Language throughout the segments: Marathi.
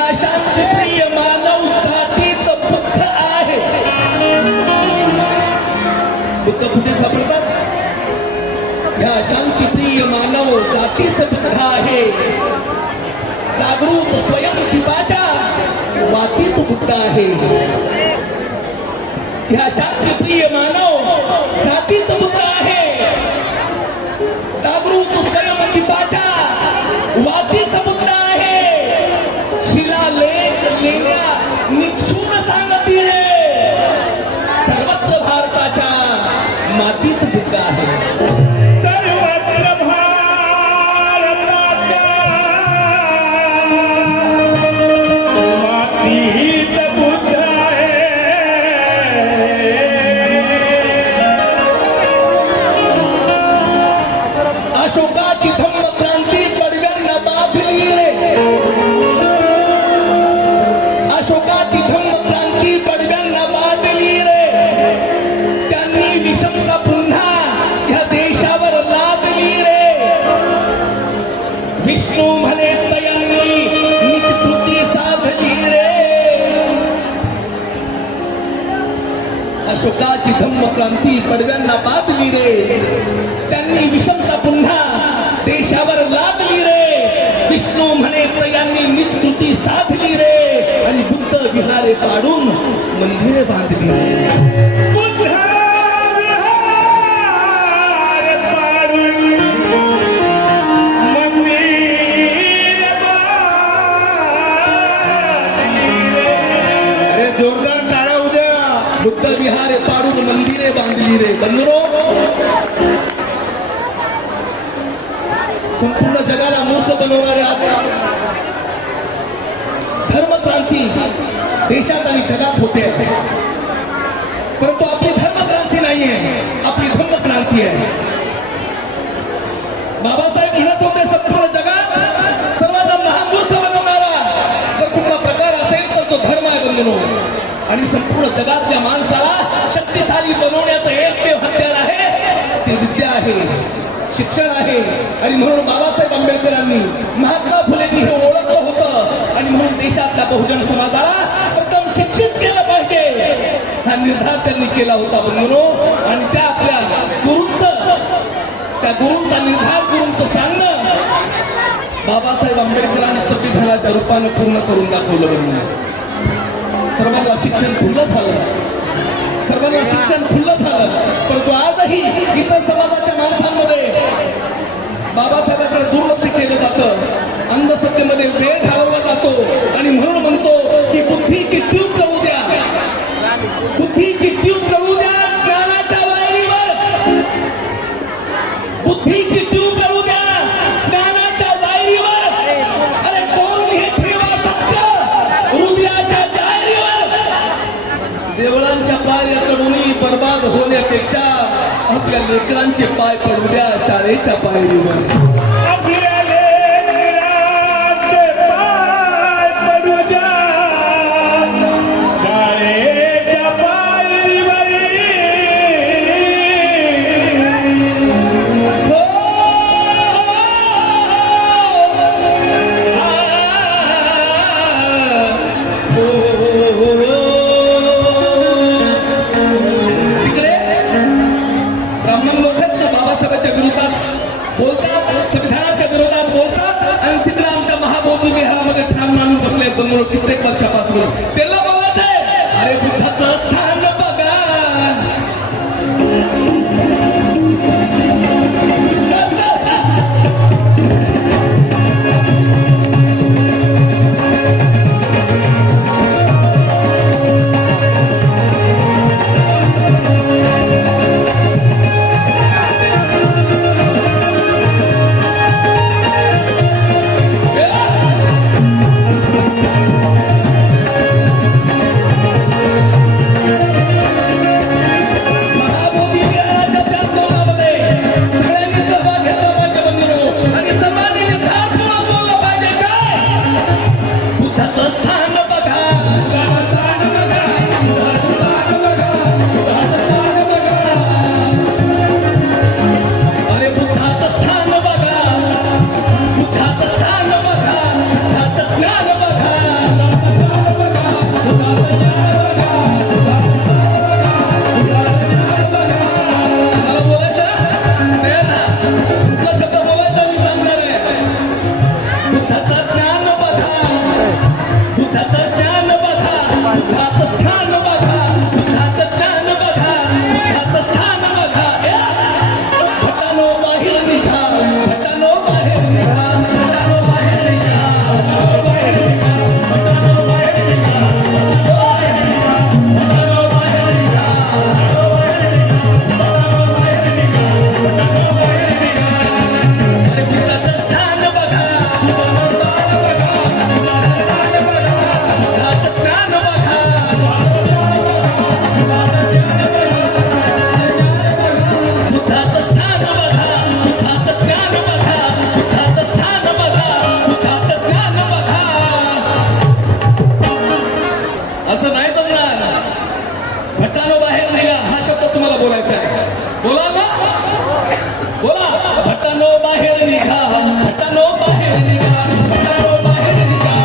ह्या शांतप्रिय मानव जातीत बुद्ध आहे. बुद्ध कुठे सापडतात? ह्या शांतप्रिय मानव जातीत बुद्ध आहे. जागृत स्वयंदीपाच्या वातीत बुद्ध आहे. ह्या शांतप्रिय मानव जातीत बुद्ध आहे. जागृत स्वयंदीपाच्या वातीत बुद्ध आहे. शिलालेख लेण्या निक्षून सांगती रे सर्वत्र भारताच्या मातीत बुद्ध आहे. सर्वत्र भारताच्या मातीत बुद्ध आहे. अशोकाची धम्म क्रांती कडव्यांना बांधली रे. अशोकाची धम्म क्रांती कडव्यांना बांधली रे. त्यांनी विषमता पुन्हा ह्या देशावर लादली रे. विष्णू म्हणे तयांनी निज कृती साधली रे. अशोकाची धम्म क्रांती कडव्यांना बांधली रे. त्यांनी विषमता पुन्हा देशावर लादली रे. विष्णू म्हणे यांनी निज कृती साधली रे. आणि बुद्ध विहारे पाडून मंदिरे बांधली रे. बुद्ध विहार पाडून मंदिर बांधली रे. अरे जोरदार टाळ्या उद्या. बुद्ध विहारे पाडून मंदिरे बांधली रे. बंधुरो, संपूर्ण जगाला मूर्ख बनवणारे आपण धर्मक्रांती देशात आणि जगात होते, परंतु आपली धर्मक्रांती नाहीये, आपली धम्मक्रांती आहे. बाबासाहेब म्हणत होते संपूर्ण जगात सर्वांना महामूर्ख बनवणारा जर कुठला प्रकार असेल तर तो धर्म आहे बंधुनो. आणि संपूर्ण जगातल्या माणसाला शक्तिशाली बनवण्याचं एकमेव हत्यार आहे ते विद्या आहे, शिक्षण आहे. आणि म्हणून बाबासाहेब आंबेडकरांनी महात्मा फुलेंनी हे ओळखलं होतं. आणि म्हणून देशातल्या बहुजन समाजाला प्रथम शिक्षित केलं पाहिजे हा निर्धार त्यांनी केला होता बंधुनो. आणि त्या आपल्या गुरूंचा निर्धार, गुरूंचं सांगणं बाबासाहेब आंबेडकरांनी संविधानाच्या रूपानं पूर्ण करून दाखवलं बंधुनो. सर्वांना शिक्षण खुलं झालं, सर्वांना शिक्षण खुलं झालं. परंतु आजही इतर समाजाच्या माणसांमध्ये बाबासाहेबांकडे दुर्लक्ष केलं जातं. अंधश्रद्धेमध्ये वेळ घालवला जातो. आणि म्हणून म्हणतो की बुद्धीची ट्यूब जळू द्या, बुद्धीची ट्यूब जळू द्या ज्ञानाच्या वायरीवर. बुद्धीची ट्यूब जळू द्या ज्ञानाच्या वायरीवर. अरे कोण हे ठेवा सत्य हृदयाच्या डायरीवर. देवळांच्या पायऱ्या चढूनही बर्बाद होण्यापेक्षा आपल्या लेकरांचे पाय पडू द्या शाळेच्या पायरीवर. आपल्या लेकरांचे पाय पडू द्या शाळेच्या पायरीवर. हो, तिकडे ब्राह्मण लोक आहेत ना बाबासाहेबांच्या विरोधात बोलतात, निघा भटानो बाहेर निघा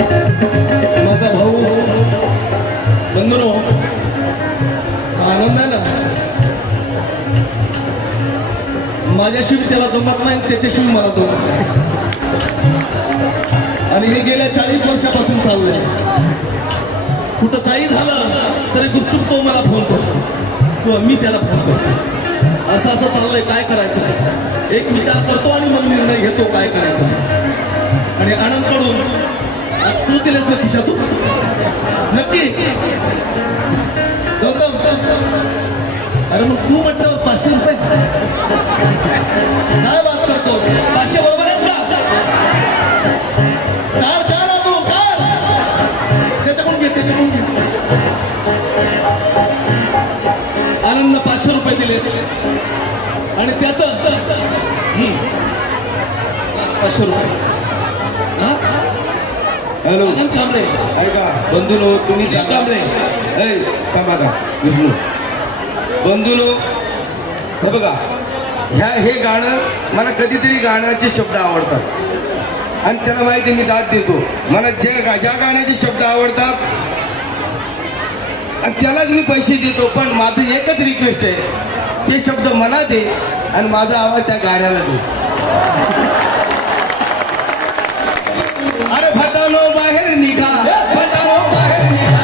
माझा भाऊ बंधुनो आनंद आहे ना माझ्याशिवाय त्याला जमत नाही त्याच्याशिवाय मला जमत नाही आणि हे गेल्या 40 वर्षापासून चाललंय कुठं काही झालं तरी गुपचूप तो मला फोन करतो किंवा मी त्याला फोन करतो असं चाललंय काय करायचं एक विचार करतो आणि मग निर्णय घेतो काय करायचं आणि आनंदकडून तू दिलेस ना खिशातून नक्की गौतम अरे मग तू म्हटलं 500 रुपये काय बात करतोस 500 बरोबर आहेत का कार तू कार त्याच्याकडून घे आनंद 500 रुपये दिले आणि त्याचं 500 रुपये हॅलो आनंद कांबळे ऐका बंधूनो तुम्ही सांगा कांबळे थांबा विष्णू बंधूनो हे बघा हे गाणं मला कधीतरी गाण्याचे शब्द आवडतात आणि त्याला माहिती मी दाद देतो मला ज्या गाण्याचे शब्द आवडतात आणि त्यालाच मी पैसे देतो पण माझं एकच रिक्वेस्ट आहे ते शब्द मला दे आणि माझा आवाज त्या गाण्याला दे अरे भटानो बाहेर निघा भटानो बाहेर निघा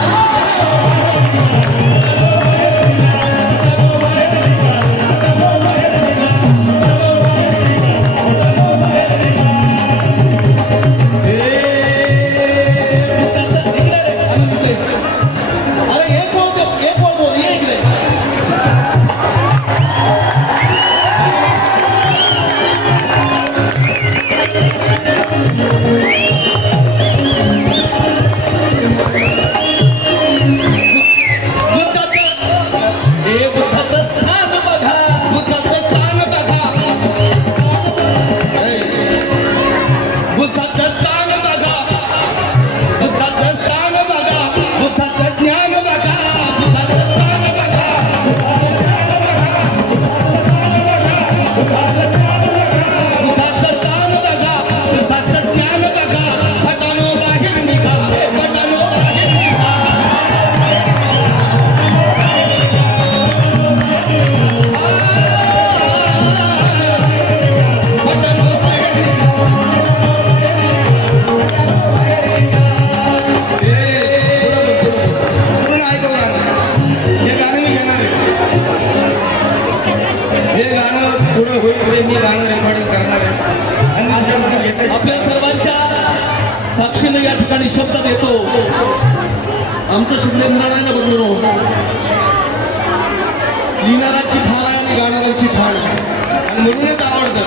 आपल्या सर्वांच्या साक्षीने या ठिकाणी शब्द देतो आमचं शिकले घराणं ना बंधुनो लिहिणाऱ्यांची ठाण आहे आणि गाणाऱ्यांची ठाण आणि म्हणूनच आवडतं